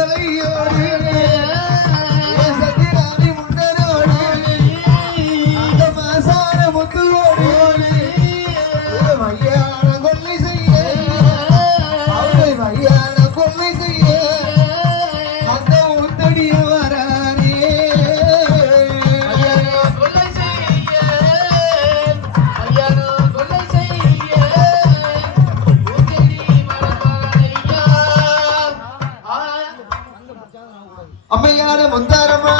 உத்தடி அம்மையான முந்தாரமா